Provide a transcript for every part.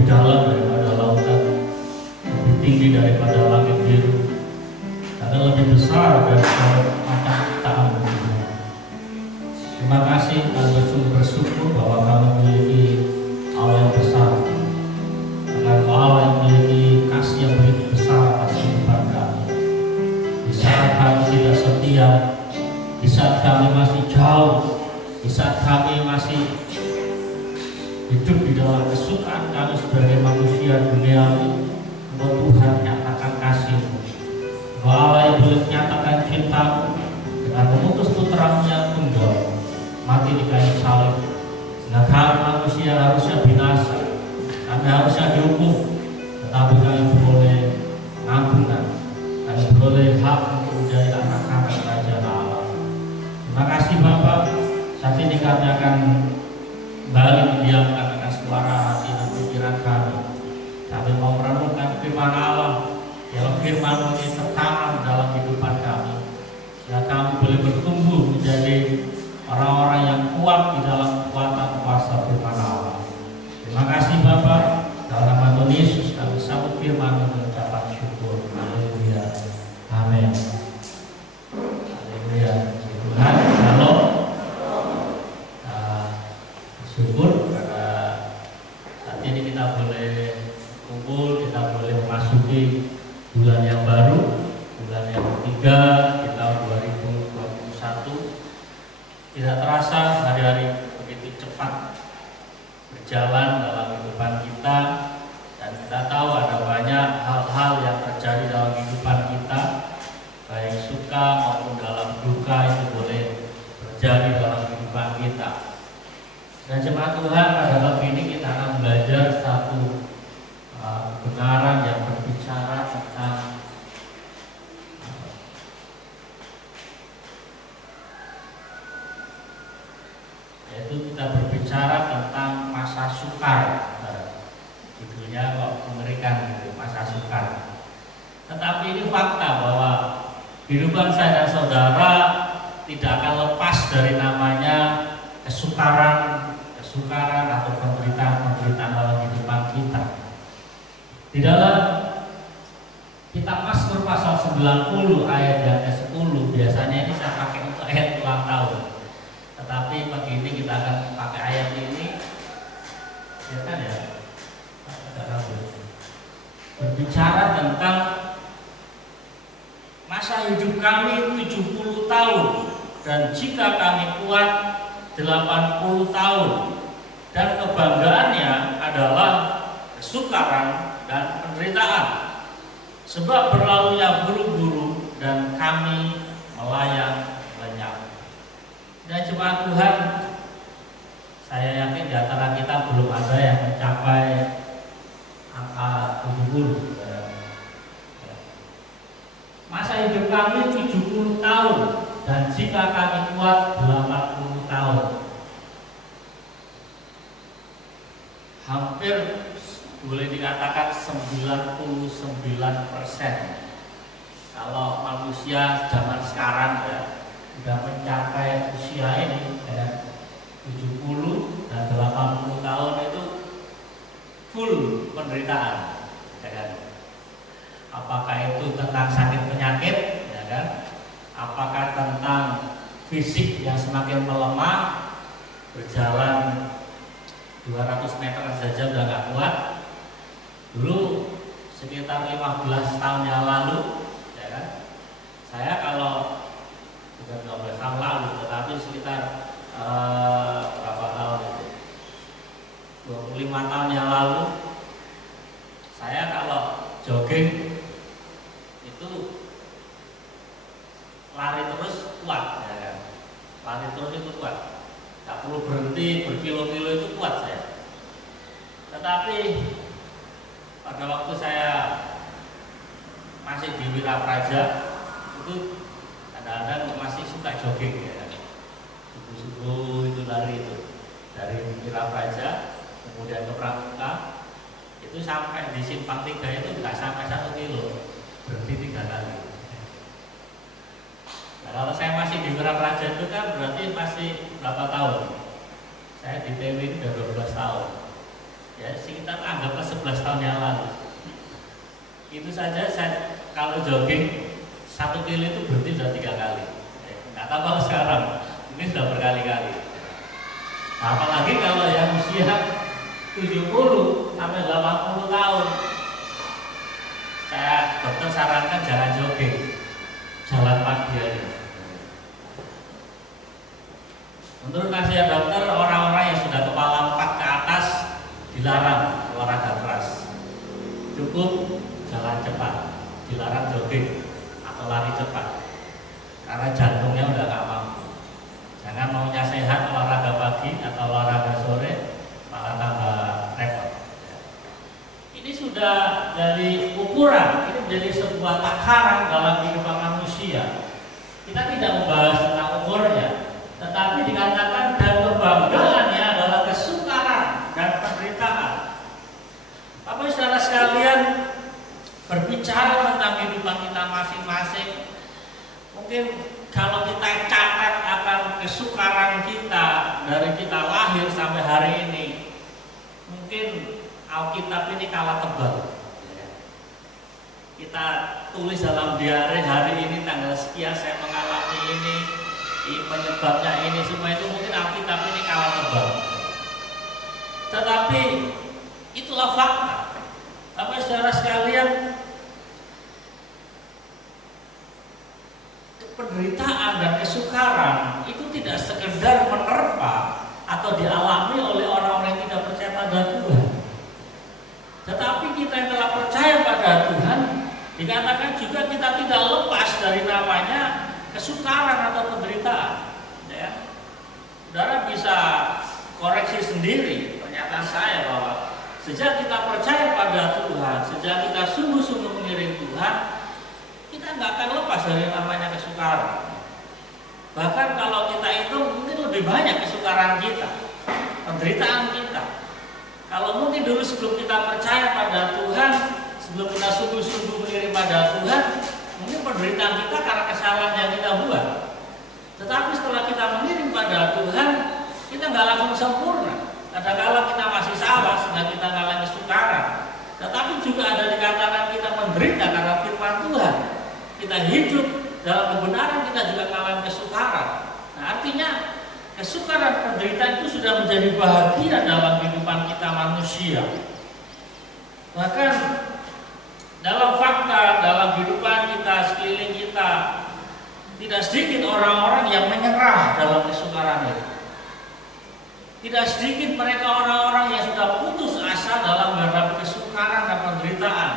lebih dalam daripada lautan, lebih tinggi daripada langit biru, karena lebih besar daripada mata ciptaan Tuhan. Terima kasih, kami bersyukur bahwa kami memiliki Allah yang besar, dengan Allah yang memiliki kasih yang begitu besar atas kehidupan kami. Di saat kami tidak setia, di saat kami masih jauh, di saat kami masih hidup di dalam kesukaan kami sebagai manusia duniawi, Tuhan nyatakan kasih-Mu. Allah yang boleh menyatakan cinta-Mu dengan memutus putra-Mu yang tunggal mati di kayu salib, sehingga kami manusia harusnya binasa, kami harusnya dihukum, tetapi kami boleh pengampunan, kami boleh hak untuk menjadi anak-anak kerajaan Allah. Terima kasih Bapak. Saat ini kami akan kembali mendiamkan akan suara hati dan pikiran kami. Kami mau merenungkan firman Allah, yang firman ini tertanam dalam kehidupan kami, sehingga kami boleh bertumbuh menjadi orang-orang yang kuat di dalam kekuatan kuasa firman Allah. Terima kasih Bapak. Dalam nama Tuhan Yesus kami sambut firman dan mengucapkan syukur. Haleluya. Amin. Haleluya. Tuhan, shalom. Syukur karena saat ini kita boleh kumpul, kita boleh memasuki bulan yang baru, bulan yang ketiga di tahun 2021. Tidak terasa hari-hari begitu cepat berjalan dalam kehidupan kita, dan kita tahu ada banyak hal-hal yang terjadi dalam kehidupan kita, baik suka maupun dalam duka itu boleh terjadi dalam kehidupan kita. Dan jemaat Tuhan, pada kali ini kita akan belajar satu kebenaran yang berbicara tentang yaitu kita berbicara tentang masa sukar. Judulnya kok mengerikan gitu, masa sukar. Tetapi ini fakta bahwa kehidupan saya dan saudara tidak akan lepas dari namanya kesukaran atau penderitaan dalam kehidupan kita. Di dalam kitab Mazmur pasal 90 ayat yang ke-10, biasanya ini saya pakai untuk ayat ulang tahun. Tetapi pagi ini kita akan pakai ayat ini, ya kan ya? Berbicara tentang masa hidup kami 70 tahun, dan jika kami kuat 80 tahun, dan kebanggaannya adalah kesukaran dan penderitaan, sebab berlalunya buru-buru dan kami melayang lenyap. Dan jemaat Tuhan, saya yakin di antara kita belum ada yang mencapai angka 70. Masa hidup kami 70 tahun, dan jika kami kuat 80 tahun. Hampir boleh dikatakan 99%. Kalau manusia zaman sekarang ya sudah mencapai usia ini ya, 70 dan 80 tahun itu full penderitaan, ya kan? Apakah itu tentang sakit penyakit, ya kan? Apakah tentang fisik yang semakin melemah, berjalan 200 meter saja udah nggak kuat. Dulu sekitar 15 tahun yang lalu, ya kan? Saya kalau bukan 12 tahun lalu, tetapi sekitar berapa tahun itu? 25 tahun yang lalu, saya kalau jogging itu lari terus kuat, ya kan? Lari terus itu kuat. Tak perlu berhenti berkilo-kilo, itu kuat saya. Tetapi pada waktu saya masih di Wirapraja itu kadang-kadang masih suka jogging, ya. Subuh-subuh itu lari itu dari Wirapraja kemudian ke Pramuka, itu sampai di Simpang 3 itu nggak sampai 1 kilo, berhenti 3 kali. Nah, kalau saya masih di Wirapraja itu kan berarti masih berapa tahun? Saya di TW itu sudah 12 tahun. ya sekitar anggaplah 11 tahun yang lalu. Itu saja saya kalau jogging 1 kilo itu berhenti sudah 3 kali. Nggak tahu kalau sekarang, mungkin sudah berkali-kali. Nah, apalagi kalau yang usia 70 sampai 80 tahun, dokter sarankan jangan jogging, jalan pagi aja. Menurut nasihat dokter, orang-orang yang sudah kepala 4 ke atas dilarang olahraga keras. Cukup jalan cepat, dilarang jogging atau lari cepat. Karena jantungnya udah gak mampu. Jangan maunya sehat olahraga pagi atau olahraga sore, malah tambah repot. Ini sudah dari ukuran, ini menjadi sebuah takaran dalam kehidupan manusia. Kita tidak membahas tentang umurnya, tetapi dikatakan dan kebanggaannya adalah kesukaran dan penderitaan. Bapak saudara sekalian, berbicara tentang kehidupan kita masing-masing, mungkin kalau kita catat akan kesukaran kita dari kita lahir sampai hari ini, mungkin Alkitab ini kalah tebal. Kita tulis dalam diari hari ini tanggal sekian saya mengalami ini, penyebabnya ini, semua itu mungkin Alkitab ini kalah tebal. Tetapi itulah fakta. Bapak saudara sekalian, penderitaan dan kesukaran itu tidak sekedar menerpa atau dialami oleh orang-orang yang tidak percaya pada Tuhan. Tetapi kita yang telah percaya pada Tuhan, dikatakan juga kita tidak lepas dari namanya kesukaran atau penderitaan. Ya. Saudara bisa koreksi sendiri pernyataan saya bahwa sejak kita percaya pada Tuhan, sejak kita sungguh-sungguh mengiring Tuhan, kita nggak akan lepas dari namanya kesukaran. Bahkan kalau kita itu mungkin lebih banyak kesukaran kita, penderitaan kita. Kalau mungkin dulu sebelum kita percaya pada Tuhan, sebelum kita sungguh-sungguh mengiring pada Tuhan, mungkin penderitaan kita karena kesalahan yang kita buat. Tetapi setelah kita mengiring pada Tuhan, kita nggak langsung sempurna. Kadang-kadang kita masih salah sehingga kita mengalami kesukaran. Tetapi juga ada dikatakan kita menderita karena firman Tuhan. Kita hidup dalam kebenaran, kita juga mengalami kesukaran. Nah, artinya kesukaran penderitaan itu sudah menjadi bahagian dalam kehidupan kita manusia. Bahkan dalam fakta, dalam kehidupan kita, sekeliling kita, tidak sedikit orang-orang yang menyerah dalam kesukaran itu. Tidak sedikit mereka orang-orang yang sudah putus asa dalam menghadapi kesukaran dan penderitaan.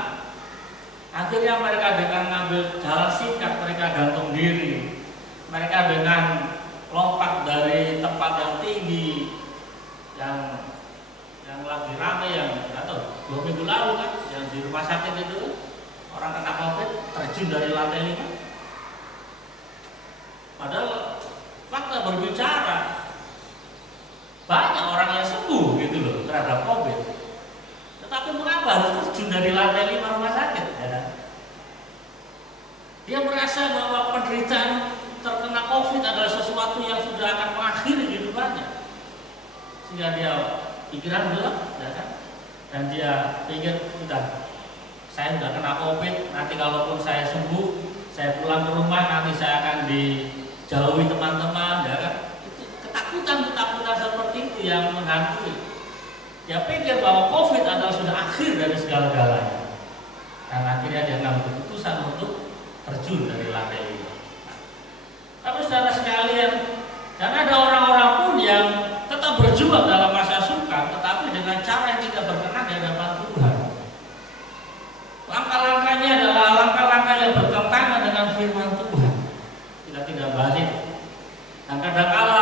Akhirnya mereka dengan mengambil jalan singkat, mereka gantung diri. Mereka dengan lompat dari tempat yang tinggi, yang lagi ramai, yang atau 2 minggu lalu kan, yang di rumah sakit itu orang kena COVID terjun dari lantai 5. Padahal fakta berbicara banyak orang yang sembuh gitu loh terhadap COVID. Tetapi mengapa harus terjun dari lantai 5 rumah sakit? Ya? Dia merasa bahwa penderitaan terkena COVID adalah sesuatu yang sudah akan mengakhiri kehidupannya, sehingga dia pikiran gelap, ya kan? Dan dia pikir sudah, saya sudah kena COVID, nanti kalaupun saya sembuh, saya pulang ke rumah, nanti saya akan dijauhi teman-teman, ya kan? Itu ketakutan seperti itu yang menghantui. Dia pikir bahwa COVID adalah sudah akhir dari segala-galanya, dan akhirnya dia mengambil keputusan untuk terjun dari lantai itu. Tapi saudara sekalian, dan ada orang-orang pun yang tetap berjuang dalam masa sukar, tetapi dengan cara yang tidak berkenan di hadapan Tuhan. Langkah-langkahnya adalah langkah-langkah yang bertentangan dengan firman Tuhan. Kita tidak balik. Dan kadang-kala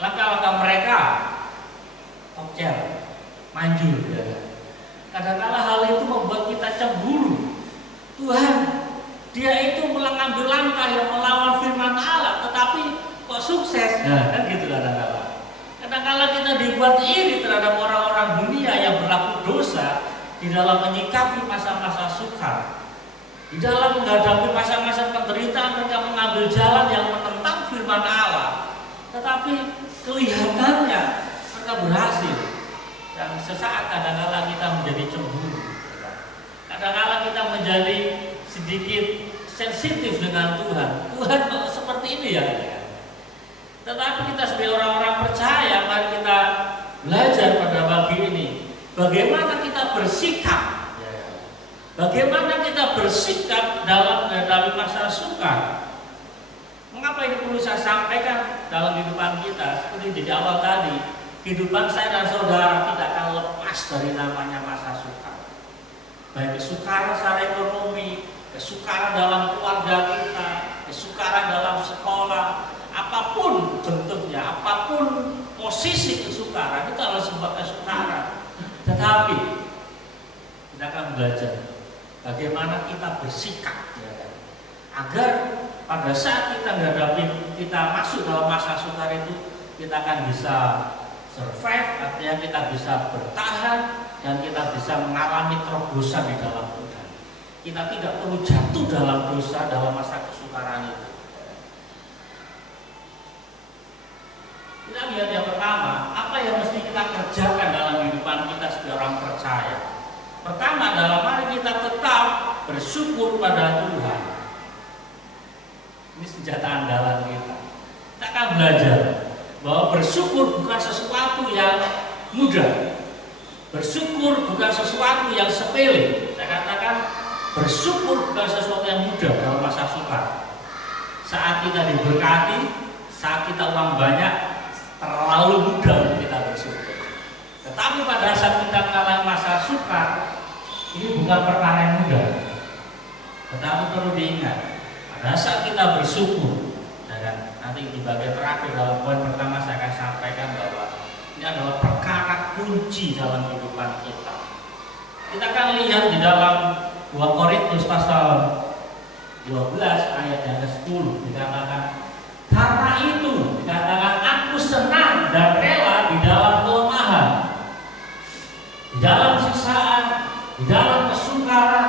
langkah-langkah mereka tokcer, manjur. Ya. Kadang-kala hal itu membuat kita cemburu. Tuhan, dia itu mengambil langkah yang melawan firman Allah, tetapi kok sukses? Nah, kan gitu kadang-kala. Kadang-kala kita dibuat iri terhadap orang-orang dunia yang berlaku dosa di dalam menyikapi masa-masa sukar. Di dalam menghadapi masa-masa penderitaan, mereka mengambil jalan yang menentang firman Allah. Tetapi kelihatannya mereka berhasil. Dan sesaat kadang-kala kita menjadi cemburu, kadang-kala kita menjadi sedikit sensitif dengan Tuhan. Tuhan kok seperti ini ya? Tetapi kita sebagai orang-orang percaya, mari kita belajar pada pagi ini bagaimana kita bersikap, bagaimana kita bersikap dalam menghadapi masa sukar. Mengapa ini perlu saya sampaikan dalam kehidupan kita? Seperti di awal tadi, kehidupan saya dan saudara tidak akan lepas dari namanya masa sukar. Baik kesukaran secara ekonomi, kesukaran dalam keluarga kita, kesukaran dalam sekolah, apapun bentuknya, apapun posisi kesukaran, itu adalah sebuah kesukaran. Tetapi kita akan belajar bagaimana kita bersikap, agar pada saat kita masuk dalam masa sukar itu, kita akan bisa survive, artinya kita bisa bertahan dan kita bisa mengalami terobosan di dalam Tuhan. Kita tidak perlu jatuh dalam dosa dalam masa kesukaran itu. Kita lihat yang pertama, apa yang mesti kita kerjakan dalam kehidupan kita sebagai orang percaya. Pertama adalah mari kita tetap bersyukur pada Tuhan. Ini senjata andalan kita. Kita akan belajar bahwa bersyukur bukan sesuatu yang mudah. Bersyukur bukan sesuatu yang sepele. Saya katakan bersyukur bukan sesuatu yang mudah dalam masa sukar. Saat kita diberkati, saat kita uang banyak, terlalu mudah untuk kita bersyukur. Tetapi pada saat kita mengalami masa sukar, ini bukan perkara yang mudah. Tetapi perlu diingat, pada saat kita bersyukur, dan nanti di bagian terakhir dalam poin pertama saya akan sampaikan bahwa ini adalah perkara kunci dalam kehidupan kita. Kita akan lihat di dalam 2 Korintus pasal 12 ayat yang ke-10 dikatakan, karena itu dikatakan aku senang dan rela di dalam kelemahan, di dalam siksaan, di dalam kesukaran,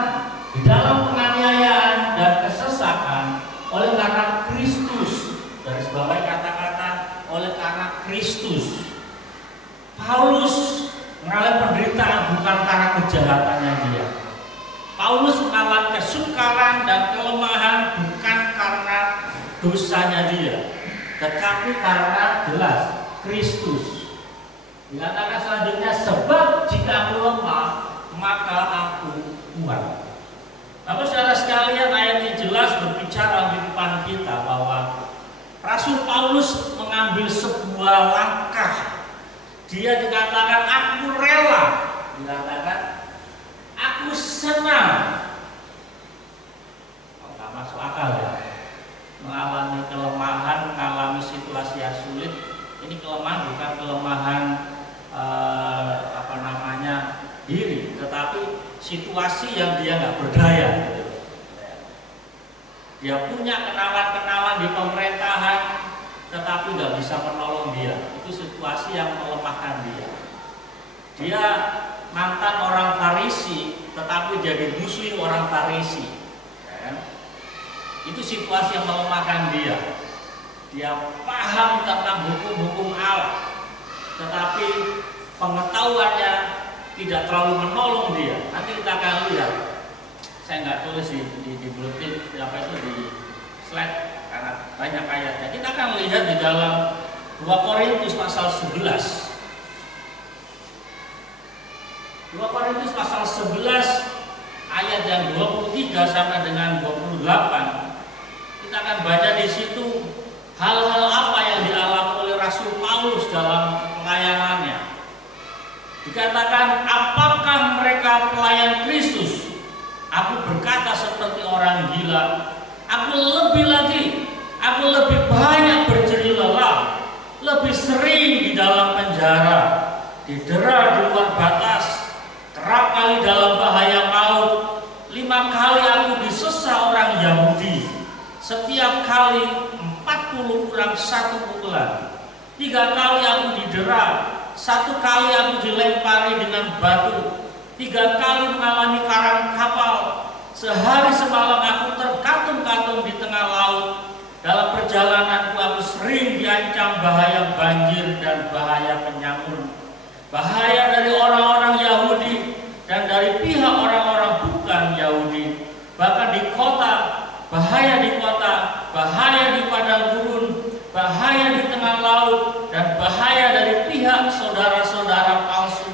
di dalam penganiayaan dan kesesakan, oleh karena Kristus. Dari sebagai kata-kata oleh karena Kristus. Paulus mengalami penderitaan bukan karena kejahatannya dia. Paulus mengalami kesukaran dan kelemahan bukan karena dosanya dia, tetapi karena jelas Kristus. Dikatakan selanjutnya, sebab jika aku lemah, maka aku kuat. Bapak saudara sekalian, ayat ini jelas berbicara di depan kita bahwa Rasul Paulus mengambil sebuah langkah. Dia dikatakan aku rela, dikatakan aku senang. Oh, tak masuk akal ya. Mengalami kelemahan, mengalami situasi yang sulit. Ini kelemahan bukan kelemahan diri, tetapi situasi yang dia nggak berdaya. Gitu. Dia punya kenalan-kenalan di pemerintahan, tetapi nggak bisa menolong dia. Itu situasi yang melemahkan dia. Dia mantan orang Farisi, tetapi jadi musuh orang Farisi. Itu situasi yang melemahkan dia. Dia paham tentang hukum-hukum Allah, tetapi pengetahuannya tidak terlalu menolong dia. Nanti kita akan lihat. Saya nggak tulis di bulletin apa itu di slide karena banyak ayatnya. Kita akan lihat di dalam 2 Korintus pasal 11. 2 Korintus pasal 11 ayat yang 23 sampai dengan 28. Kita akan baca di situ hal-hal apa yang dialami oleh Rasul Paulus dalam pelayanannya. Dikatakan, apakah mereka pelayan Kristus? Aku berkata seperti orang gila. Aku lebih banyak berjeri lelah, lebih sering di dalam penjara, didera di luar batas, kerap kali dalam bahaya maut. 5 kali aku disesa orang Yahudi, setiap kali 40 kurang 1 pukulan. 3 kali aku didera, 1 kali aku dilempari dengan batu, 3 kali mengalami karang kapal, sehari semalam aku terkatung-katung di tengah laut. Dalam perjalananku aku sering diancam bahaya banjir dan bahaya penyamun. bahaya dari orang-orang Yahudi dan dari pihak orang-orang bukan Yahudi. Bahkan di kota, bahaya di kota, bahaya di padang gurun, bahaya di tengah laut, dan bahaya dari pihak saudara-saudara palsu.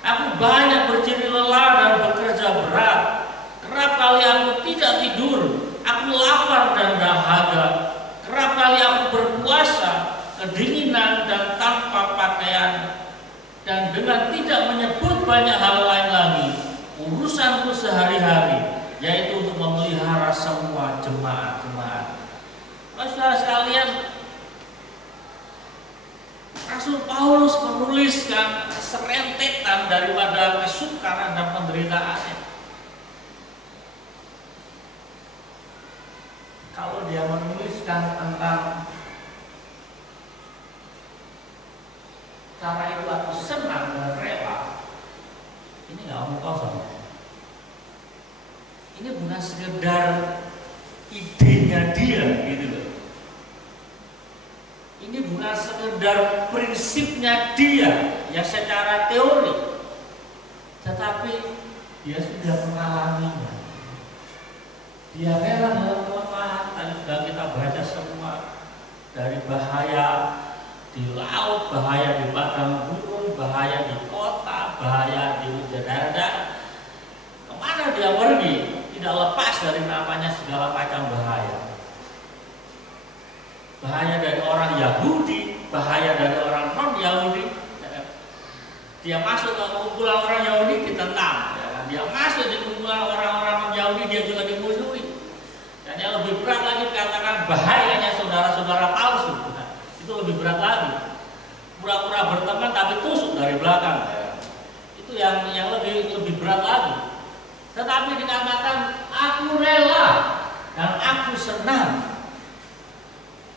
Aku banyak berjeri lelah dan bekerja berat. Kerap kali aku tidak tidur, aku lapar dan dahaga. Kerap kali aku berpuasa, kedinginan dan tanpa pakaian. Dan dengan tidak menyebut banyak hal lain lagi, urusanku sehari-hari, yaitu untuk memelihara semua jemaat-jemaat. Saudara sekalian, Rasul Paulus menuliskan serentetan daripada kesukaran dan penderitaannya. Kalau dia menuliskan tentang cara itu aku senang dan rela, ini nggak omong kosong. Ini bukan sekedar idenya dia, gitu loh. Ini bukan sekedar prinsipnya dia yang secara teori, tetapi dia sudah mengalaminya. Dia rela dalam kelemahan. Tadi sudah kita baca semua, dari bahaya di laut, bahaya di padang gurun, bahaya di kota, bahaya di udara. Kemana dia pergi? Tidak lepas dari namanya segala macam bahaya. Bahaya dari orang Yahudi, bahaya dari orang non-Yahudi. Dia masuk ke kumpulan orang Yahudi, ditentang. Dia masuk di kumpulan orang-orang non-Yahudi, dia juga dimusuhi. Dan yang lebih berat lagi dikatakan bahayanya saudara-saudara palsu. Itu lebih berat lagi. Pura-pura berteman tapi tusuk dari belakang. Itu yang lebih berat lagi. Tetapi dikatakan aku rela dan aku senang.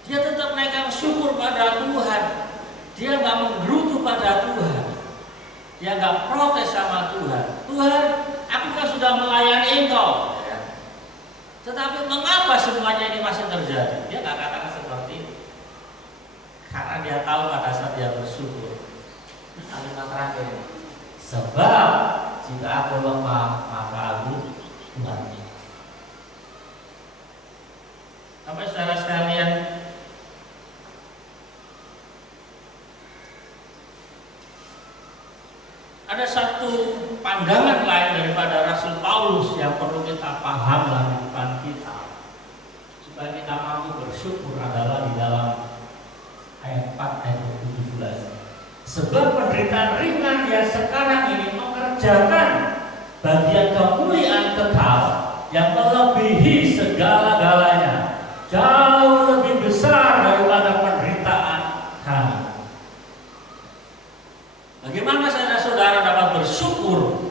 Dia tetap naikkan syukur pada Tuhan. Dia nggak menggerutu pada Tuhan. Dia nggak protes sama Tuhan. Tuhan, aku kan sudah melayani Engkau. Tetapi mengapa semuanya ini masih terjadi? Dia nggak katakan seperti itu. Karena dia tahu pada saat dia bersyukur. Kalimat terakhir. Sebab jika aku lemah, maka aku kuat. Sampai saudara sekalian, ada satu pandangan lain daripada Rasul Paulus yang perlu kita paham dalam kehidupan kita supaya kita mampu bersyukur adalah di dalam ayat 4 ayat 17. Sebab penderitaan ringan yang sekarang ini mengerjakan bagian kemuliaan kekal yang melebihi segala-galanya, jauh lebih besar daripada penderitaan kami. Bagaimana saudara-saudara dapat bersyukur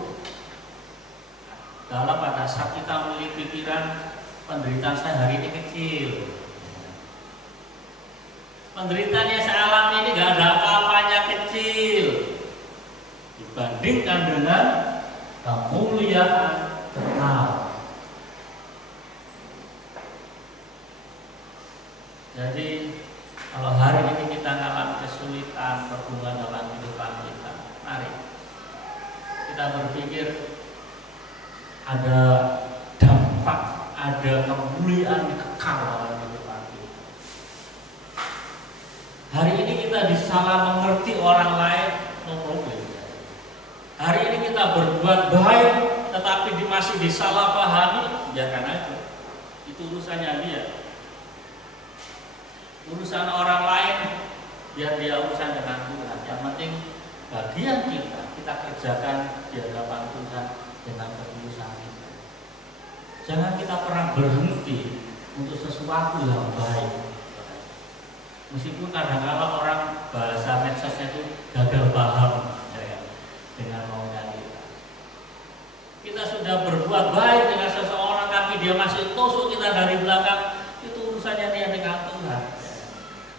dalam pada saat kita memiliki pikiran penderitaan saya hari ini kecil, penderitaan yang saya alami ini gak ada apa-apanya, kecil dibandingkan dengan kemuliaan kekal. Jadi kalau hari ini kita mengalami kesulitan, pergumulan dalam kehidupan kita, mari kita berpikir ada dampak, ada kemuliaan kekal dalam kehidupan kita. Hari ini kita disalah mengerti orang lain, no problem. Hari ini kita berbuat baik, tetapi masih disalah pahami, biarkan aja. Itu urusannya dia. Urusan orang lain biar dia urusan dengan Tuhan. Yang penting bagian kita kerjakan di hadapan Tuhan dengan ketulusan kita. Jangan kita pernah berhenti untuk sesuatu yang baik. Meskipun kadang-kadang orang bahasa medsosnya itu gagal paham ya, dengan maunya kita. Kita sudah berbuat baik dengan seseorang tapi dia masih tusuk kita dari belakang, itu urusannya dia dengan Tuhan.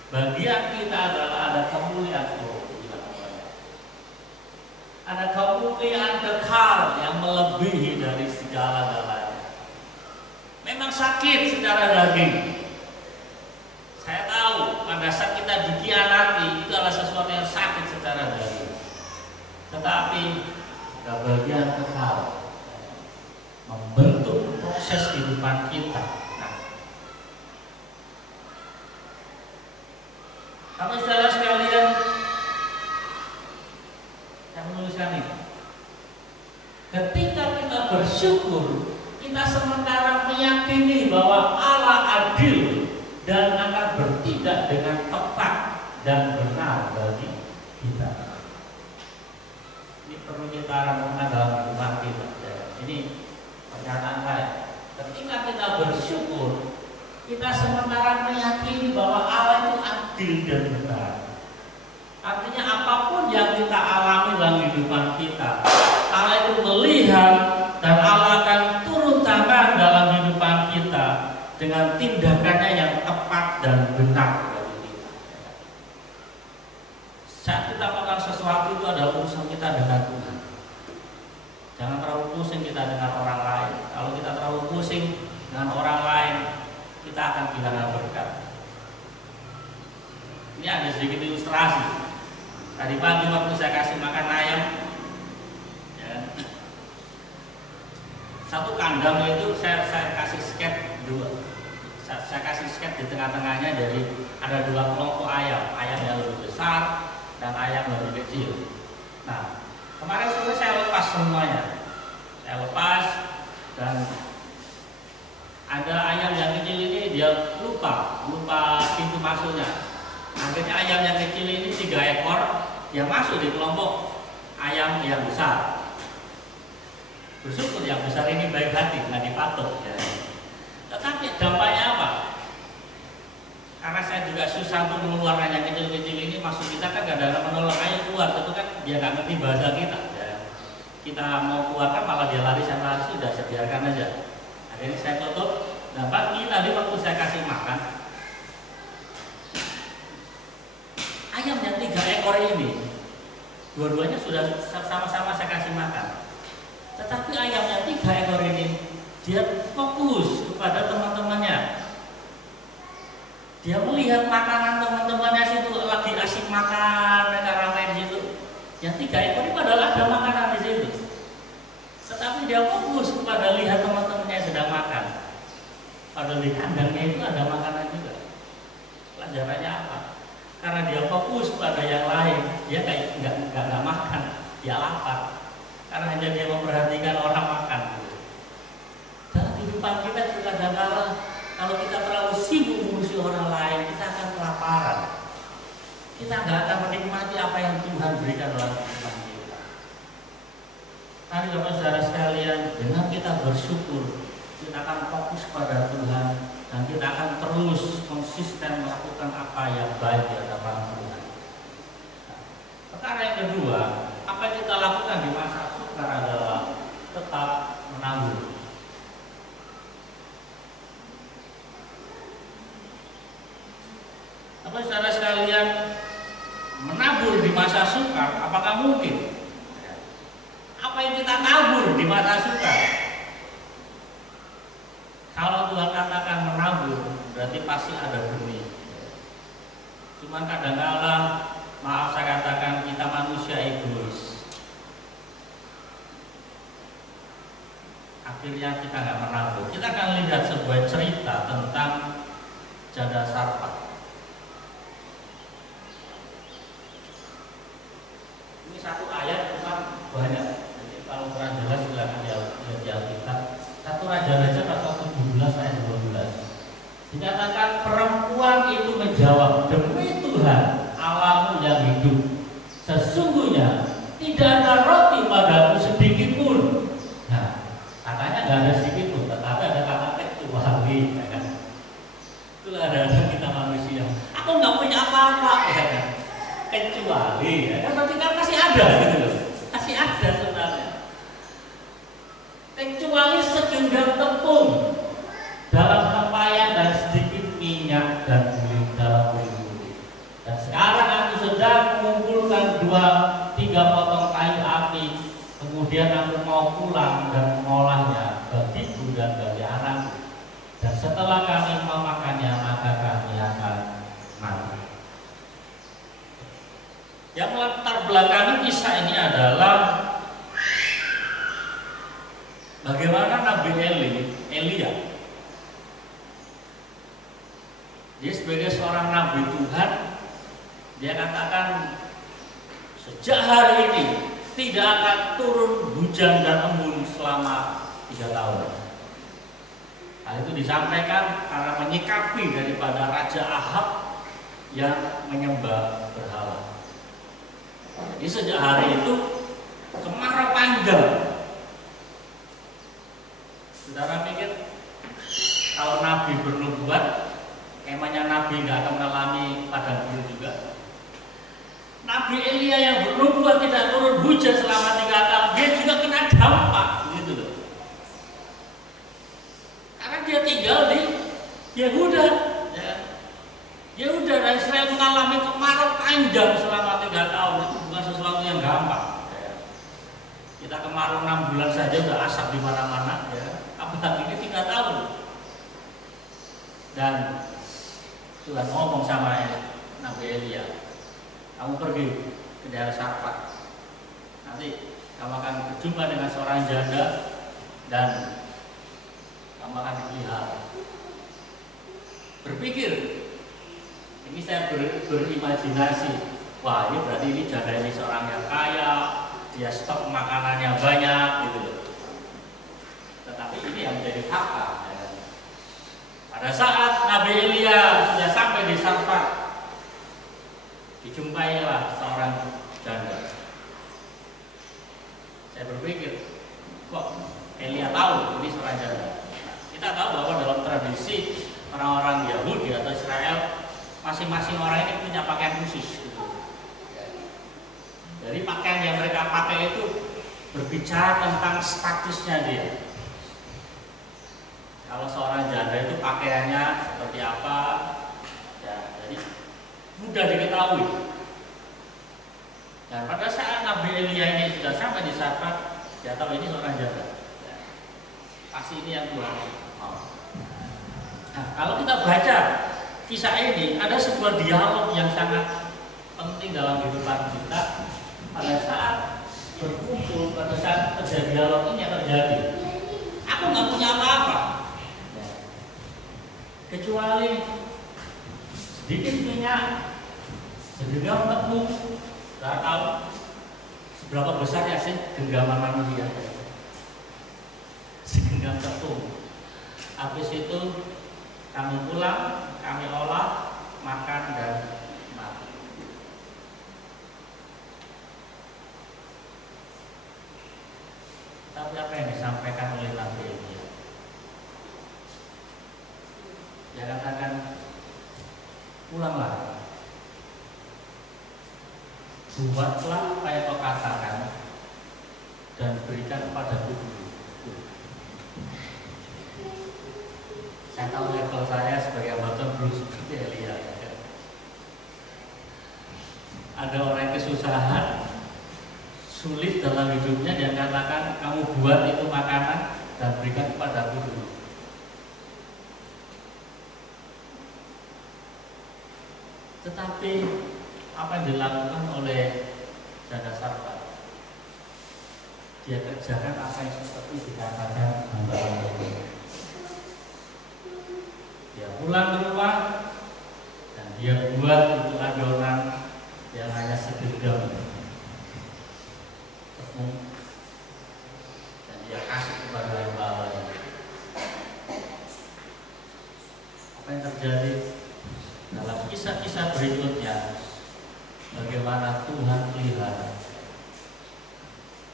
Bagian kita adalah ada kemuliaan Allah. Ada kemuliaan kekal yang melebihi dari segala-galanya. Memang sakit secara daging. Saya tahu pada saat kita dikhianati itu adalah sesuatu yang sakit secara daging. tetapi kebahagiaan kekal membentuk proses kehidupan kita. Nah, Bapak saudara sekalian, saya menuliskan ini. Ketika kita bersyukur, kita sementara meyakini bahwa Allah adil dan akan bertindak dengan tepat dan benar bagi kita. Ini perlu kita renungkan dalam kehidupan kita. Ini pernyataan saya. Ketika kita bersyukur, kita sementara meyakini bahwa Allah itu adil dan benar. Artinya apapun yang kita alami dalam kehidupan kita, Allah itu melihat dan Allah akan turun tangan dalam kehidupan kita dengan tindakannya yang tepat dan benar bagi kita. Saat kita melakukan sesuatu itu adalah urusan kita dengan Tuhan. Jangan terlalu pusing kita dengan orang lain. Kalau kita terlalu pusing dengan orang lain, kita akan kehilangan berkat. Ini ada sedikit ilustrasi. Tadi pagi waktu saya kasih makan ayam, ya, satu kandang itu saya kasih sket dua. Saya kasih sket di tengah-tengahnya, jadi ada dua kelompok ayam, ayam yang lebih besar dan ayam yang lebih kecil. Nah, kemarin sore saya lepas semuanya, saya lepas dan ada ayam yang kecil ini dia lupa pintu masuknya. Akhirnya ayam yang kecil ini 3 ekor yang masuk di kelompok ayam yang besar. Bersyukur yang besar ini baik hati, nggak dipatok. Ya. Tetapi dampaknya apa? Karena saya juga susah untuk mengeluarkan yang kecil-kecil ini, maksud kita kan kadang-kadang menolong ayo keluar, tentu kan dia nggak ngerti bahasa kita. Ya. Kita mau keluarkan malah dia lari sana lari, sudah saya biarkan aja. Akhirnya saya tutup. Dan pagi tadi waktu saya kasih makan, ayam yang 3 ekor ini, dua-duanya sudah sama-sama saya kasih makan. Tetapi ayam yang 3 ekor ini, dia fokus kepada teman-temannya. Dia melihat makanan teman-temannya situ lagi asik makan, mereka ramai di situ. Yang 3 ekor ini padahal ada makanan di situ. Tetapi dia fokus kepada lihat teman-temannya sedang makan. Padahal di kandangnya itu ada makanan juga. Pelajarannya apa? Karena dia fokus pada yang lain, dia kayak nggak makan, dia lapar. Karena hanya dia memperhatikan orang makan. Dalam kehidupan kita juga kadang-kadang kalau kita terlalu sibuk mengurusi orang lain, kita akan kelaparan. Kita nggak akan menikmati apa yang Tuhan berikan dalam kehidupan kita. Tadi Bapak Saudara sekalian, dengan kita bersyukur, kita akan fokus pada Tuhan dan kita akan terus konsisten melakukan apa yang baik di hadapan Tuhan. Nah, perkara yang kedua, apa yang kita lakukan di masa sukar adalah tetap menabur. Apa saudara sekalian, menabur di masa sukar, apakah mungkin? Apa yang kita nabur di masa sukar? Kalau Tuhan katakan menabur, berarti pasti ada benih. Cuman kadang-kadang, maaf saya katakan, kita manusia egois. Akhirnya kita nggak menabur. Kita akan lihat sebuah cerita tentang janda Sarfat. Ini satu ayat cuma banyak. Jadi kalau kurang jelas silakan lihat di Alkitab. Satu Raja-Raja pasal 17 ayat 12. Dikatakan perempuan itu menjawab, demi Tuhan Allahmu yang hidup, sesungguhnya tidak ada roti padaku sedikit pun. Nah, katanya nggak ada sedikit pun, tetapi ada kata kecuali. Ya kan? Itulah ada kita manusia. Aku nggak punya apa-apa, ya kan? Kecuali, ya kan? Berarti kan masih ada, gitu loh. Masih ada sebenarnya. Kecuali segenggam tepung dalam tempayan dan sedikit minyak dan guling dalam guling. Dan sekarang aku sedang mengumpulkan 2-3 potong kayu api. Kemudian aku mau pulang dan mengolahnya bagiku dan bagi anakku. Dan setelah kami memakannya, maka kami akan mati. Yang latar latar belakang kisah ini adalah bagaimana Nabi Elia, dia sebagai seorang nabi Tuhan, dia katakan sejak hari ini tidak akan turun hujan dan embun selama 3 tahun. Hal itu disampaikan karena menyikapi daripada Raja Ahab yang menyembah berhala. Jadi sejak hari itu kemarau panjang. Saudara pikir kalau Nabi bernubuat, emangnya Nabi nggak akan mengalami padang biru juga? Nabi Elia yang bernubuat tidak turun hujan selama 3 tahun, dia juga kena dampak, gitu loh. Karena dia tinggal di Yehuda, ya. Yehuda dan Israel mengalami kemarau panjang selama 3 tahun, itu bukan sesuatu yang gampang. Ya. Kita kemarau 6 bulan saja udah asap di mana-mana, ya. Apalagi ini 3 tahun. Dan Tuhan ngomong sama Nabi Elia, kamu pergi ke daerah Sarfat. Nanti kamu akan berjumpa dengan seorang janda dan kamu akan dipelihara. Berpikir, ini saya berimajinasi, wah ini berarti ini janda ini seorang yang kaya, dia stok makanannya banyak gitu loh. Tetapi ini yang menjadi fakta. Pada saat Nabi Elia sudah sampai di Sarfat, dijumpailah seorang janda. Saya berpikir, kok Elia tahu ini seorang janda? Kita tahu bahwa dalam tradisi orang-orang Yahudi atau Israel, masing-masing orang ini punya pakaian khusus. Jadi pakaian yang mereka pakai itu berbicara tentang statusnya dia. Kalau seorang janda itu pakaiannya seperti apa, ya, jadi mudah diketahui. Dan pada saat Nabi Elia ini sudah sampai di Sarfat, dia tahu ini seorang janda. Ya, pasti ini yang Tuhan mau. Nah, kalau kita baca kisah ini, ada sebuah dialog yang sangat penting dalam kehidupan kita. Pada saat berkumpul, pada saat terjadi dialog ini yang terjadi, aku nggak punya apa-apa, kecuali sedikit minyak, segenggam tepung. Tidak tahu seberapa besarnya sih genggaman manusia. Segenggam tepung. Habis itu kami pulang, kami olah, makan dan mati. Tapi apa yang disampaikan oleh Nabi Elia? Dia katakan, pulanglah, buatlah apa yang kau katakan dan berikan kepadaku dulu. Saya tahu level saya sebagai hamba belum seperti Elia. Ada orang yang kesusahan, sulit dalam hidupnya, dia katakan kamu buat itu makanan dan berikan kepadaku dulu. Tetapi apa yang dilakukan oleh janda Sarfat, dia kerjakan apa yang seperti dikatakan hamba-hamba. Dia pulang ke rumah dan dia buat itu adonan yang hanya segenggam tepung dan dia kasih kepada hamba-hamba. Apa yang terjadi dalam kisah-kisah berikutnya? Bagaimana Tuhan pelihara,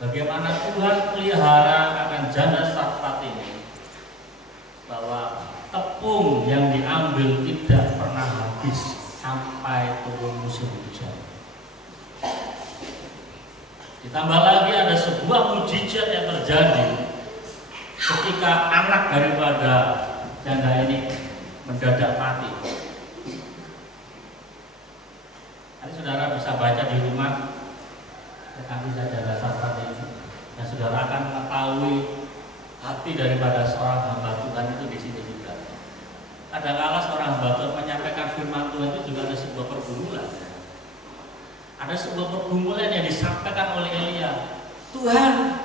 bagaimana Tuhan pelihara akan janda Sarfat ini, bahwa tepung yang diambil tidak pernah habis sampai turun musim hujan. Ditambah lagi ada sebuah mujizat yang terjadi ketika anak daripada janda ini mendadak mati. Nanti saudara bisa baca di rumah tentang kisah janda Sarfat ini, dan saudara akan mengetahui hati daripada seorang hamba Tuhan itu di sini juga. Kadang-kala seorang hamba Tuhan menyampaikan firman Tuhan itu juga ada sebuah pergumulan. Ada sebuah pergumulan yang disampaikan oleh Elia. Tuhan,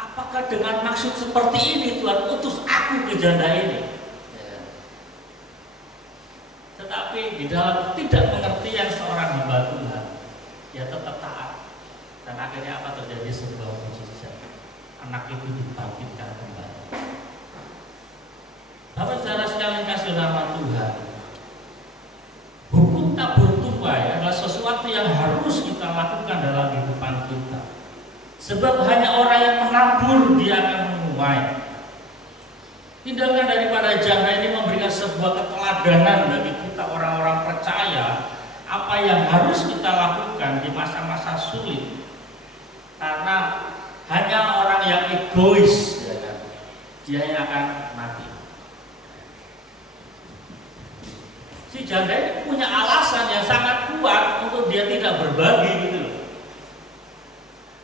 apakah dengan maksud seperti ini Tuhan utus aku ke janda ini? Tetapi di dalam tidak pengertian seorang hamba Tuhan, dia tetap taat. Dan akhirnya apa terjadi? Sebuah mukjizat. Anak itu dibangkitkan kembali. Bapak saudara sekalian kasih nama Tuhan, hukum tabur tuai adalah sesuatu yang harus kita lakukan dalam kehidupan kita. Sebab hanya orang yang menabur dia akan menuai. Tindakan daripada janda ini memberikan sebuah keteladanan bagi kita orang-orang percaya apa yang harus kita lakukan di masa-masa sulit. Karena hanya orang yang egois, ya kan, dia yang akan mati. Si janda ini punya alasan yang sangat kuat untuk dia tidak berbagi gitu loh.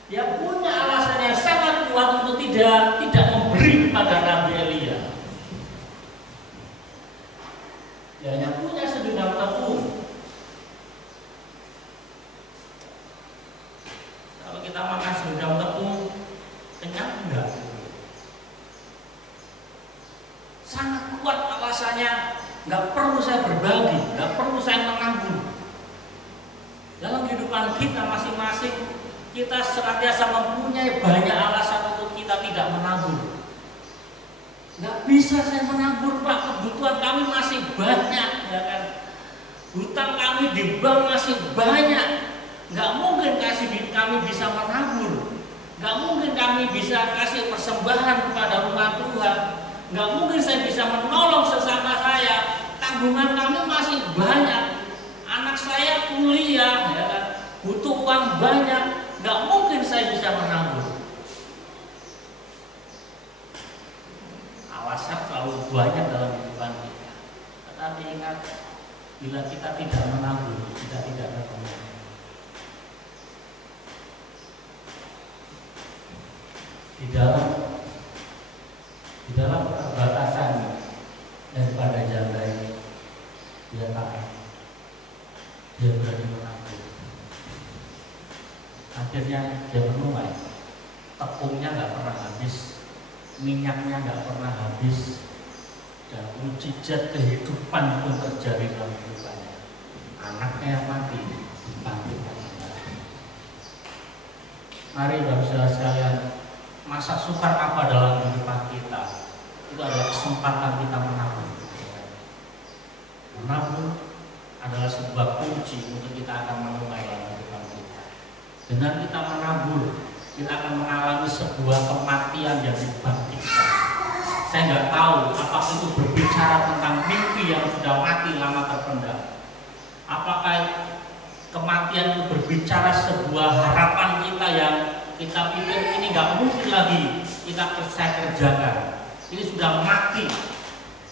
Dia punya alasan yang sangat kuat untuk tidak memberi kepada Nabi Elia. Dia hanya punya segenggam tepung. Kalau kita makan segenggam tepung, kenyang enggak? Sangat kuat alasannya. Nggak perlu saya berbagi, nggak perlu saya menabur. Dalam kehidupan kita masing-masing, kita senantiasa mempunyai banyak alasan untuk kita tidak menabur. Nggak bisa saya menabur, Pak, kebutuhan kami masih banyak, ya kan? Hutang kami di bank masih banyak. Nggak mungkin kami bisa menabur. Nggak mungkin kami bisa kasih persembahan kepada rumah Tuhan. Nggak mungkin saya bisa menolong sesama saya. Tanggungan kami masih banyak. Anak saya kuliah, ya kan? Butuh uang banyak. Nggak mungkin saya bisa menabur. Alasan selalu banyak dalam kehidupan kita. Tetapi ingat, bila kita tidak menabur, kita tidak akan menabur. Di dalam keterbatasan daripada janda ini, dia taat, dia berani menabur. Akhirnya dia menuai, tepungnya nggak pernah habis, minyaknya nggak pernah habis, dan mukjizat kehidupan pun terjadi dalam kehidupannya. Anaknya yang mati dibangkitkan kembali. Mari saudara sekalian, masa sukar apa dalam kehidupan kita? Itu adalah kesempatan kita menabur. Menabur adalah sebuah kunci untuk kita akan menuai dalam kehidupan kita. Dengan kita menabur, kita akan mengalami sebuah kematian yang dibangkitkan. Saya nggak tahu apakah itu berbicara tentang mimpi yang sudah mati lama terpendam. Apakah kematian itu berbicara sebuah harapan kita yang kita pikir ini nggak mungkin lagi saya kerjakan, ini sudah mati.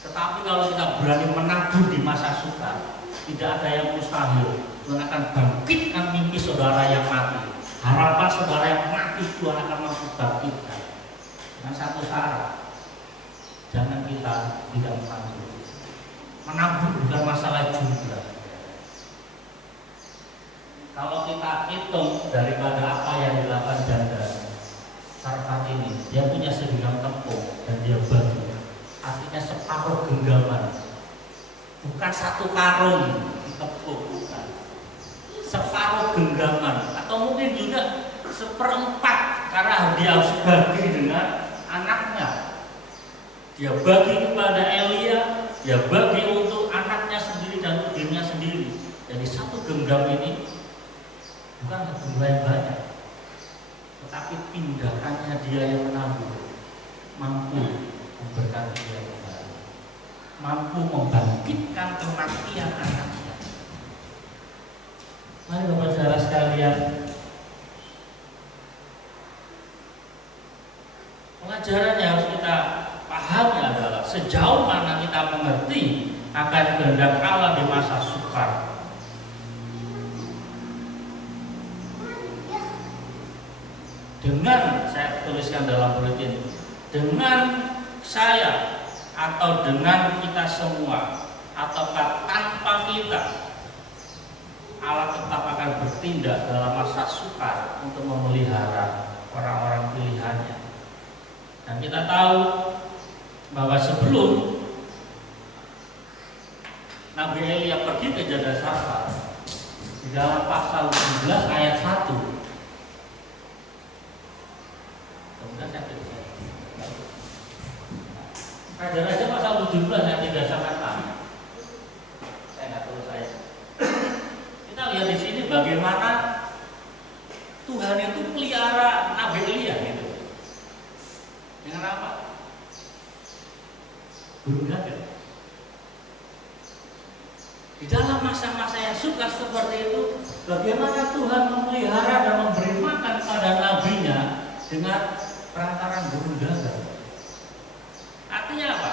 Tetapi kalau kita berani menabur di masa sukar, tidak ada yang mustahil. Tuhan akan bangkitkan mimpi saudara yang mati, harapan saudara yang mati. Tuhan akan mampu bangkitkan. Dengan satu syarat, jangan kita tidak menabur. Menabur bukan masalah jumlah. Kalau kita hitung daripada apa yang dilakukan janda Sarfat ini, dia punya segenggam tepung dan dia bagi. Artinya separuh genggaman, bukan satu karung tepung, bukan. Separuh genggaman, atau mungkin juga seperempat, karena dia harus bagi dengan anaknya. Dia bagi kepada Elia, dia bagi untuk anaknya sendiri dan untuk dirinya sendiri. Jadi satu genggam ini bukan jumlah yang banyak, tetapi tindakannya dia yang menabur mampu memberkati dia kembali, mampu membangkitkan kematian anaknya. Mari Bapak saudara sekalian, pelajaran yang harus kita pahami adalah sejauh mana kita mengerti akan kehendak Allah di masa sukar. Dengan saya tuliskan dalam buletin, dengan saya atau dengan kita semua, ataukah tanpa kita, Allah tetap akan bertindak dalam masa sukar untuk memelihara orang-orang pilihannya. Dan kita tahu bahwa sebelum Nabi Elia pergi ke Jadasarta, di dalam pasal 17 ayat 1, Raja-Raja pasal 17 ayat 3 sampai 6. Saya nggak tahu saya. Kita lihat di sini bagaimana Tuhan itu pelihara Nabi Elia gitu. Dengan apa? Burung gagak. Di dalam masa-masa yang sukar seperti itu, bagaimana Tuhan memelihara dan memberi makan pada nabinya dengan perantaraan burung gagak. Artinya apa?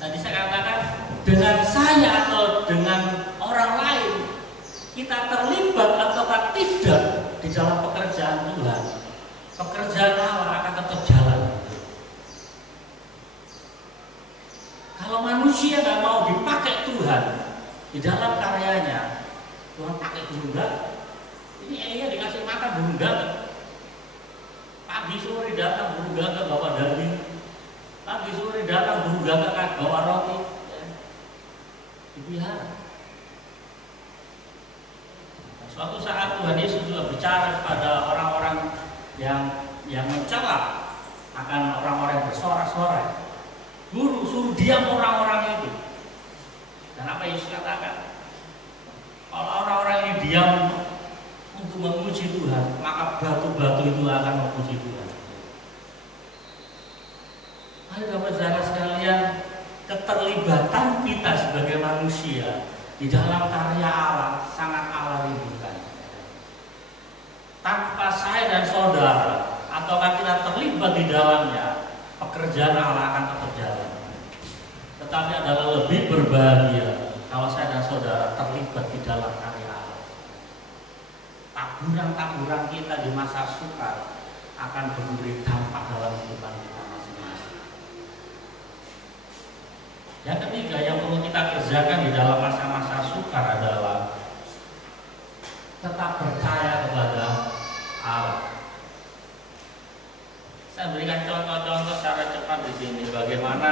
Tadi saya katakan, dengan saya atau dengan orang lain, kita terlibat atau tidak di dalam pekerjaan Tuhan, pekerjaan Allah akan tetap jalan. Kalau manusia nggak mau dipakai Tuhan di dalam karyanya, Tuhan pakai burung gagak. Ini Elia dikasih makan burung gagak. Pagi sore datang burung gagak bawa daging, pagi sore datang burung gagak bawa roti, dipelihara. Suatu saat Tuhan Yesus juga bicara kepada orang-orang yang mencela akan orang-orang yang bersorak-sorai. Guru, suruh diam orang-orang itu. Dan apa Yesus katakan? Kalau orang-orang ini diam untuk memuji Tuhan, maka batu-batu itu akan memuji Tuhan. Ayo Bapak saudara sekalian, keterlibatan kita sebagai manusia di dalam karya Allah sangat Allah rindukan. Tanpa saya dan saudara, ataukah kita terlibat di dalamnya, pekerjaan Allah akan tetap jalan. Tetapi adalah lebih berbahagia kalau saya dan saudara terlibat di dalam karya Allah. Taburan-taburan kita di masa sukar akan memberi dampak dalam kehidupan kita masing-masing. Yang ketiga yang perlu kita kerjakan di dalam masa-masa sukar adalah tetap percaya kepada Allah. Saya berikan contoh-contoh secara cepat di sini bagaimana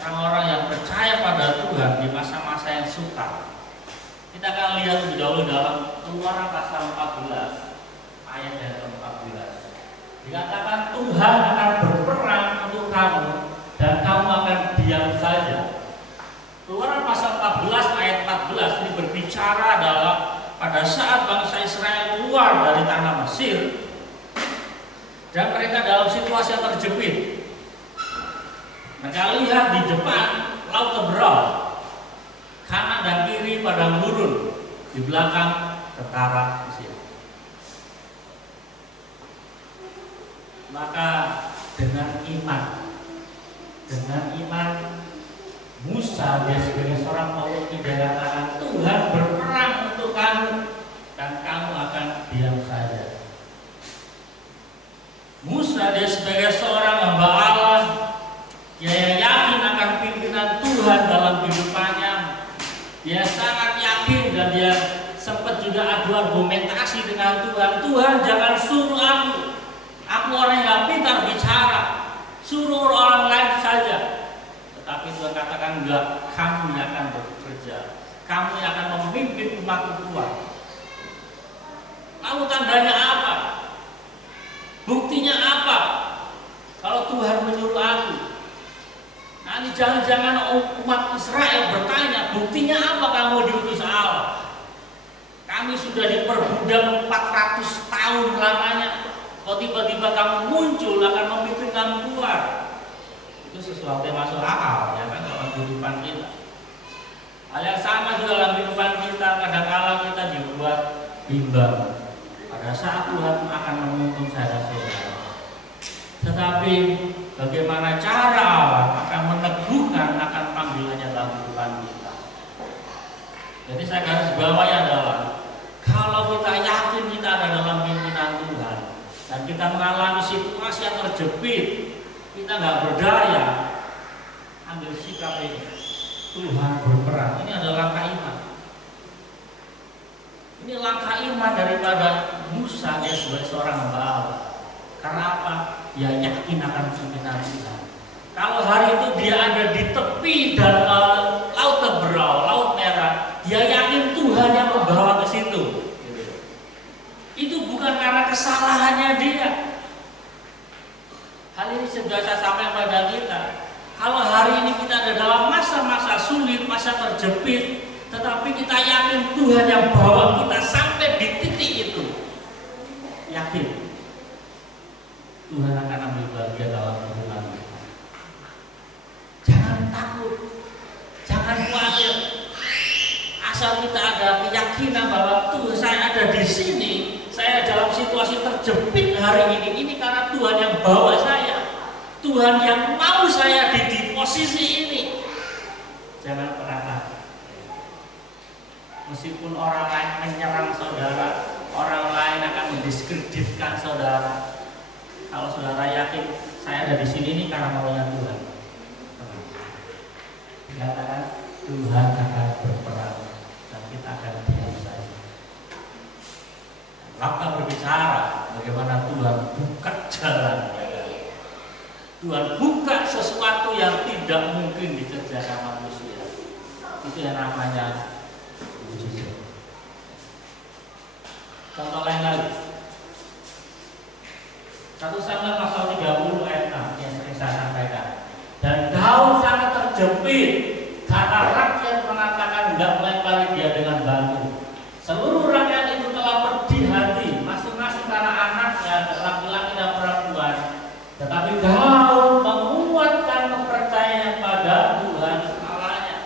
orang-orang yang percaya pada Tuhan di masa-masa yang sukar. Kita akan lihat lebih dahulu dalam Keluaran pasal 14 ayat yang ke-14. Dikatakan Tuhan akan berperang untuk kamu dan kamu akan diam saja. Keluaran pasal 14 ayat 14 ini berbicara adalah pada saat bangsa Israel keluar dari tanah Mesir dan mereka dalam situasi yang terjepit. Mereka lihat di depan laut Teberau, kanan dan kiri padang gurun, di belakang tentara Mesir. Maka dengan iman Musa dia sebagai seorang pemimpin dia katakan Tuhan berperang untuk kamu dan kamu akan diam saja. Musa dia sebagai seorang hamba Allah, dia yakin akan pimpinan Tuhan dalam kehidupannya. Dia sangat yakin dan dia sempat juga adu argumentasi dengan Tuhan. Tuhan jangan suruh aku orang yang pintar bicara, suruh orang lain saja. Tetapi Tuhan katakan enggak, kamu yang akan bekerja, kamu yang akan memimpin umat Tuhan. Lalu tandanya apa? Buktinya apa? Kalau Tuhan menyuruh aku, nanti jangan-jangan umat Israel bertanya, buktinya apa kamu diutus Allah? Kami sudah diperbudak 400 tahun lamanya, kok tiba-tiba kamu muncul akan memimpin kami keluar? Itu sesuatu yang masuk akal, ya kan, dalam kehidupan kita. Hal yang sama juga dalam kehidupan kita, kadang-kala kita dibuat bimbang pada saat Tuhan akan menuntun saya dan saudara. Tetapi bagaimana cara Allah akan meneguhkan akan panggilannya dalam kehidupan kita. Jadi saya garis bawahi adalah kalau kita yakin kita ada dalam pimpinan Tuhan dan kita mengalami situasi yang terjepit, kita nggak berdaya, ambil sikap ini. Tuhan berperang. Ini adalah langkah iman. Ini langkah iman daripada Musa, dia sebagai seorang hamba Allah. Karena apa? Dia yakin akan pimpinan Tuhan. Kalau hari itu dia ada di tepi dan laut Teberau, laut Merah, dia yakin Tuhan yang membawa ke situ. Itu bukan karena kesalahannya dia. Hal ini sudah saya sampaikan pada kita. Kalau hari ini kita ada dalam masa-masa sulit, masa terjepit, tetapi kita yakin Tuhan yang bawa kita sampai di titik itu, yakin Tuhan akan ambil bagian dalam kehidupan kita. Jangan takut, jangan khawatir. Asal kita ada keyakinan bahwa Tuhan, saya ada di sini, saya dalam situasi terjepit hari ini karena Tuhan yang bawa saya. Tuhan yang mau saya di posisi ini. Jangan pernah takut. Meskipun orang lain menyerang saudara, orang lain akan mendiskreditkan saudara. Kalau saudara yakin saya ada di sini ini karena maunya Tuhan. Katakan Tuhan akan berperang dan kita akan diam saja. Langkah berbicara bagaimana Tuhan buka jalan. Tuhan buka sesuatu yang tidak mungkin dikerjakan manusia. Itu yang namanya mujizat. Contoh lain lagi. 1 Samuel pasal 30 ayat 6 yang sering saya sampaikan. Dan Daud sangat terjepit karena rakyat mengatakan tidak melempari dia dengan batu. Seluruh rakyat itu telah pedih hati, masing-masing karena anaknya, laki-laki dan perempuan. Tetapi Daud menguatkan kepercayaan pada Tuhan Allahnya.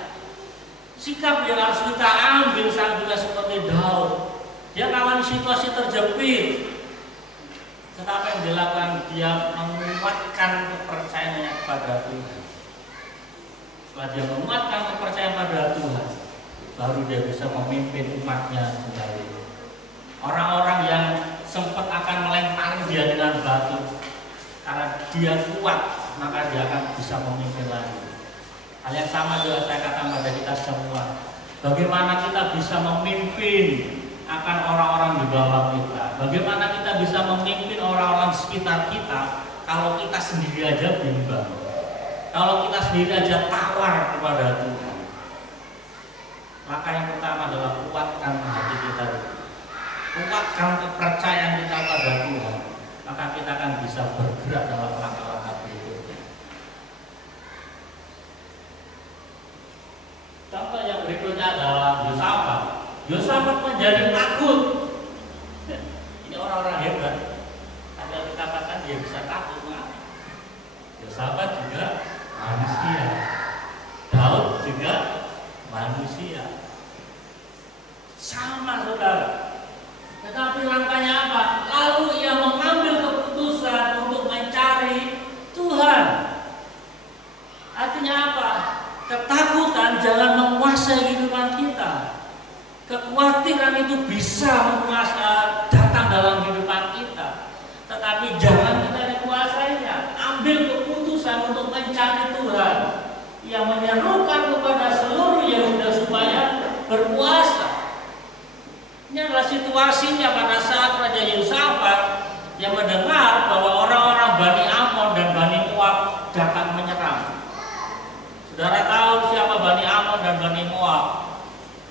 Sikap yang harus kita ambil saat juga seperti Daud. Dia mengalami situasi terjepit, tetapi yang dilakukan dia menguatkan kepercayaannya kepada Tuhan. Setelah dia menguatkan kepercayaan pada Tuhan, baru dia bisa memimpin umatnya kembali. Orang-orang yang sempat akan melempari dia dengan batu, karena dia kuat, maka dia akan bisa memimpin lagi. Hal yang sama juga saya katakan pada kita semua. Bagaimana kita bisa memimpin akan orang-orang di bawah kita? Bagaimana kita bisa memimpin orang-orang sekitar kita kalau kita sendiri aja bimbang? Kalau kita sendiri aja tawar kepada Tuhan? Maka yang pertama adalah kuatkan hati kita, kuatkan kepercayaan kita pada Tuhan. Maka kita akan bisa bergerak dalam langkah-langkah berikutnya. Contoh yang berikutnya adalah Yosafat. Yosafat menjadi takut. Ini orang-orang hebat. Ada yang dikatakan dia bisa takut. Yosafat juga manusia. Daud juga manusia. Sama saudara. Tetapi langkahnya apa? Lalu ia mengambil keputusan untuk mencari Tuhan. Artinya apa? Ketakutan jangan menguasai kehidupan kita. Kekhawatiran itu bisa datang dalam kehidupan kita, tetapi jangan kita dikuasainya. Ambil keputusan untuk mencari Tuhan yang menyerukan kepada seluruh Yehuda supaya berpuasa. Ini adalah situasinya pada saat Raja Yosafat yang mendengar bahwa orang-orang Bani Amon dan Bani Moab datang menyerang. Saudara tahu siapa Bani Amon dan Bani Moab?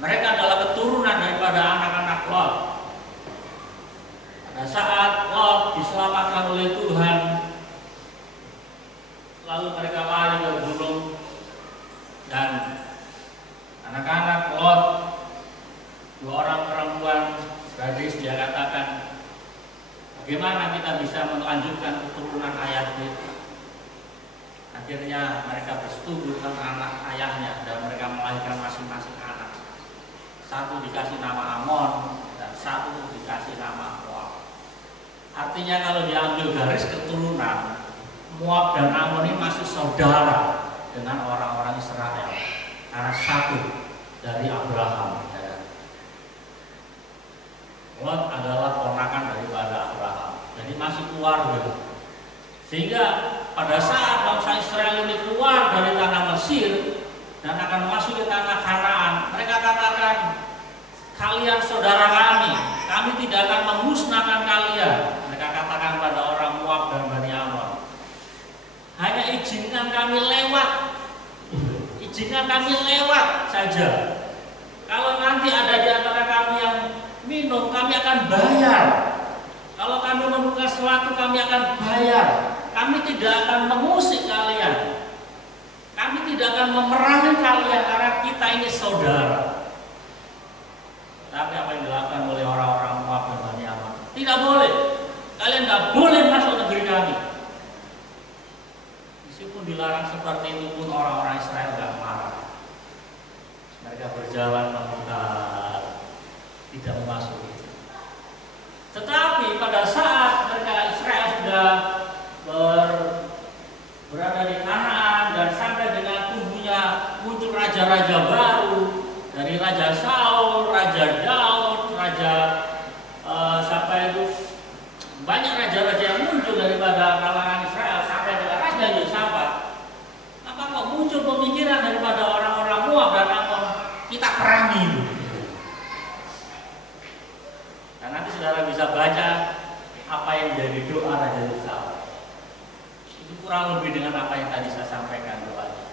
Mereka adalah keturunan daripada anak-anak Lot. Pada saat Lot diselamatkan oleh Tuhan, lalu mereka lari ke gunung dan anak-anak Lot, 2 orang perempuan gadis, dia katakan, bagaimana kita bisa melanjutkan keturunan ayah kita? Akhirnya mereka bersetuju dengan anak ayahnya dan mereka melahirkan masing-masing anak. Satu dikasih nama Amon dan satu dikasih nama Moab. Artinya kalau diambil garis keturunan, Moab dan Amon ini masih saudara dengan orang-orang Israel karena satu dari Abraham. Lot adalah ponakan daripada Abraham, jadi masih keluarga. Sehingga pada saat bangsa Israel ini keluar dari tanah Mesir, dan akan masuk ke tanah Kanaan. Mereka katakan, kalian saudara kami tidak akan memusnahkan kalian. Mereka katakan pada orang Moab dan Bani Amon, hanya izinkan kami lewat saja. Kalau nanti ada di antara kami yang minum, kami akan bayar. Kalau kami menemukan sesuatu, kami akan bayar. Kami tidak akan mengusik kalian. Kami tidak akan memerangi kalian karena kita ini saudara. Tapi apa yang dilakukan oleh orang-orang Moab dan Bani Amon? Tidak boleh. Kalian tidak boleh masuk negeri kami. Meskipun dilarang seperti itu pun orang-orang Israel tidak marah. Mereka berjalan memutar, tidak memasuki. Tetapi pada saat mereka Israel sudah berada di Kanaan dan sampai dengan tubuhnya muncul raja-raja baru, dari Raja Saul, Raja Daud, Raja sampai itu banyak raja-raja yang muncul daripada kalangan Israel sampai dengan Raja Yosafat. Maka kok muncul pemikiran daripada orang-orang Moab dan Amon, kita perangi itu. Dan nanti saudara bisa baca apa yang menjadi doa Raja Yosafat. Itu kurang lebih dengan apa yang tadi saya sampaikan doanya.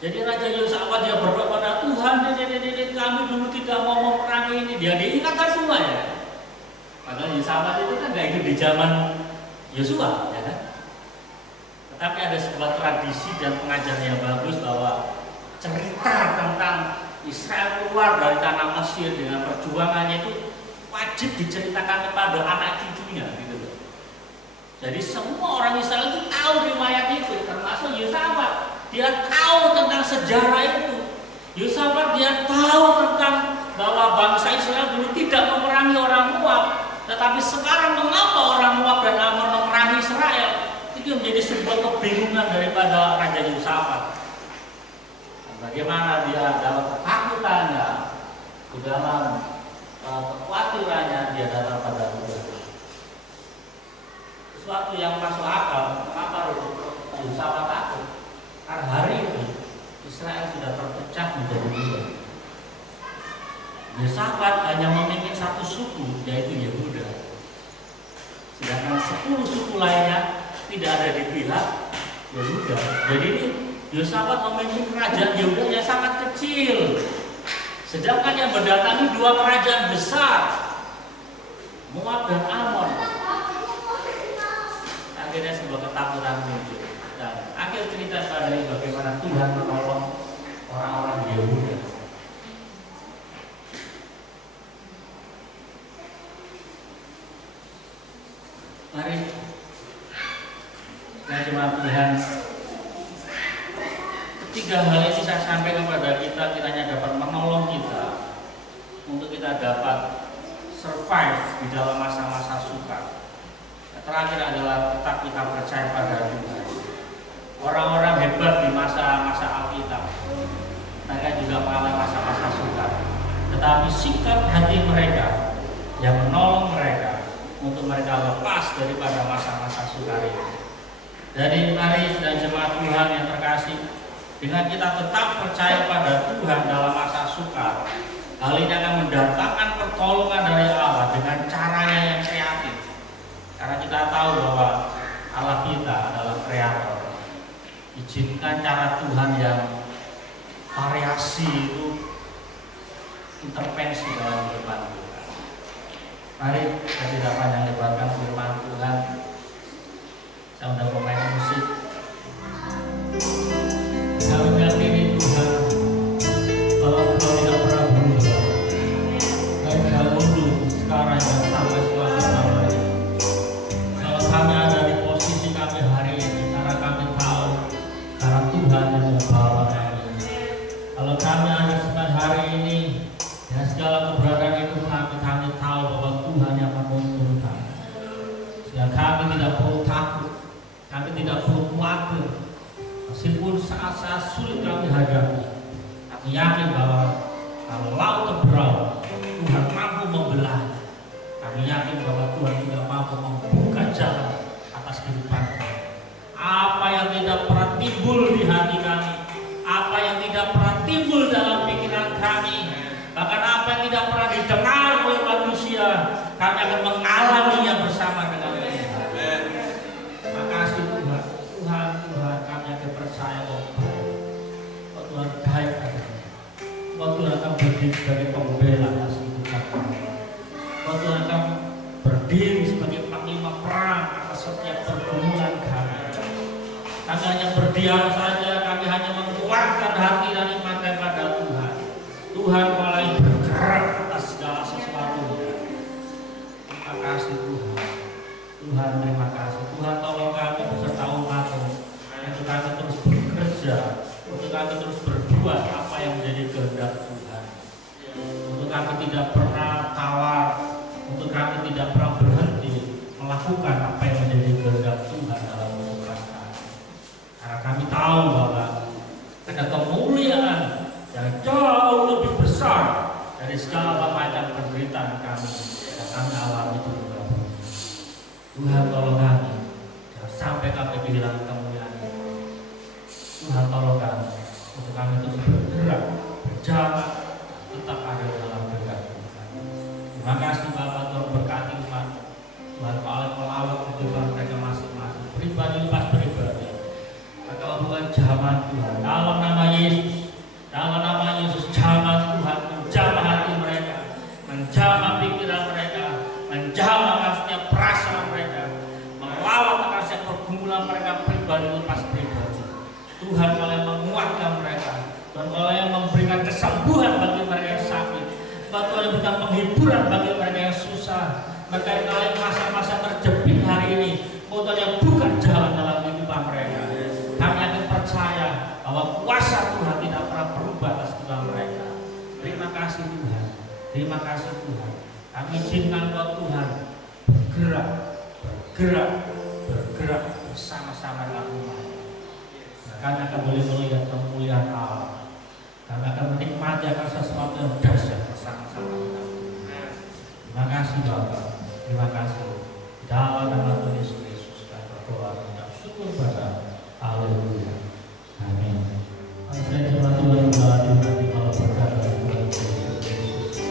Jadi Raja Yosafat dia berdoa pada Tuhan, kami dulu tidak mau memerangi ini. Dia diingatkan semua ya. Padahal Yosafat itu kan gak hidup di zaman Yosua, ya kan? Tetapi ada sebuah tradisi dan pengajaran yang bagus bahwa cerita tentang Israel keluar dari tanah Mesir dengan perjuangannya itu wajib diceritakan kepada anak cucunya, gitu loh. Jadi semua orang Israel itu tahu riwayat itu, termasuk Yosafat. Dia tahu tentang sejarah itu. Yosafat dia tahu tentang bahwa bangsa Israel dulu tidak memerangi orang Moab, tetapi sekarang mengapa orang Moab dan Amon memerangi Israel? Itu menjadi sebuah kebingungan daripada Raja Yosafat. Bagaimana dia dalam ketakutannya, di dalam kekhawatirannya dia datang pada Tuhan. Sesuatu yang masuk akal. Kenapa Yosafat takut? Karena hari itu Israel sudah terpecah menjadi dua. Yosafat hanya memimpin satu suku, yaitu Yehuda. Sedangkan 10 suku lainnya tidak ada di pihak Yehuda. Jadi ini Yosafat memimpin kerajaan Yehuda yang sangat kecil. Sedangkan yang mendatangi 2 kerajaan besar, Moab dan Amon. Akhirnya sebuah ketakutan muncul. Dan akhir cerita adalah bagaimana Tuhan menolong orang-orang Yehuda. Mari jemaat Tuhan, ketiga hal ini saya sampaikan kepada kita, kiranya dapat menolong kita untuk kita dapat survive di dalam masa-masa sukar. Yang terakhir adalah tetap kita percaya pada Tuhan. Orang-orang hebat di masa-masa Alkitab, mereka juga mengalami masa-masa sukar, tetapi sikap hati mereka yang menolong mereka untuk mereka lepas daripada masa-masa sukar ini. Dari Aris dan jemaat Tuhan yang terkasih, dengan kita tetap percaya pada Tuhan dalam masa sukar, hal ini akan mendatangkan pertolongan dari Allah dengan caranya yang kreatif. Karena kita tahu bahwa Allah kita adalah kreator. Izinkan cara Tuhan yang variasi itu intervensi dalam kehidupan kita. Mari kita tidak panjang lebarkan firman Tuhan. Saya undang pemain musik. Saya meyakini Tuhan, kalau Engkau tidak pernah berubah, dan dahulu, sekarang dan sampai selama-lamanya. Kalau kami ada di posisi kami hari ini, karena kami tahu, karena Tuhan yang membawa kami. Kalau kami ada sampai hari ini, dan segala keberadaan itu kami tahu bahwa Tuhan yang menuntun kami. Sehingga kami tidak perlu takut, kami tidak perlu khawatir. Meskipun saat-saat sulit kami hadapi, kami yakin bahwa kalau laut terberau, Tuhan mampu membelah. Kami yakin bahwa Tuhan juga mampu membuka jalan atas kehidupan kami. Apa yang tidak pernah timbul di hati kami, apa yang tidak hanya berdiam saja, kami hanya menguatkan hati dan iman kepada Tuhan. Tuhan mulai bergerak atas segala sesuatunya. Terima kasih Tuhan. Tuhan terima kasih. Tuhan tolong kami beserta umat-Mu untuk kami terus bekerja, untuk kami terus berbuat apa yang menjadi kehendak Tuhan. Untuk kami tidak pernah tawar, untuk kami tidak pernah berhenti melakukan apa yang menjadi kehendak Tuhan dalam kehidupan kami. Karena kami tahu bahwa ada kemuliaan yang jauh lebih besar dari segala macam penderitaan kami yang kami alami di dunia. Tuhan tolong kami, jangan sampai kami kehilangan kemuliaan itu. Tuhan tolong kami, untuk kami terus bergerak, berjalan, tetap ada dalam kehendak Tuhan. Terima kasih Bapak, Tuhan berkati umat. Tuhan melawat kehidupan mereka masing-masing, pribadi lepas pribadi. Atau bukan zaman Tuhan, dalam nama Yesus, zaman Tuhan menjamah hati mereka, menjamah pikiran mereka, menjamah setiap perasaan mereka, melawat setiap pergumulan mereka pribadi lepas pribadi. Tuhan mulai menguatkan mereka, Tuhan mulai memberikan kesembuhan bagi mereka yang sakit, Tuhan memberikan penghiburan bagi mereka yang susah, mereka yang dalam masa-masa terjepit hari ini. Tuhan yang bukan jalan dalam kehidupan mereka. Kami akan percaya bahwa kuasa Tuhan tidak pernah berubah atas kehidupan mereka. Terima kasih Tuhan, terima kasih Tuhan. Kami izinkan buat Tuhan bergerak bersama-sama dengan umat. Kami akan boleh melihat kemuliaan Allah. Kami akan menikmati akan sesuatu yang dahsyat bersama-sama dengan Tuhan. Terima kasih Bapak, terima kasih. Dalam nama Tuhan Yesus Kristus kami berdoa dan syukur pada Haleluya. Amin. Saya cuma Tuhan berdoa kalau berkat dari Tuhan Yesus Kristus.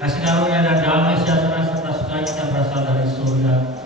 Kasih karunia dan damai sejahtera serta sukacita berasal dari surga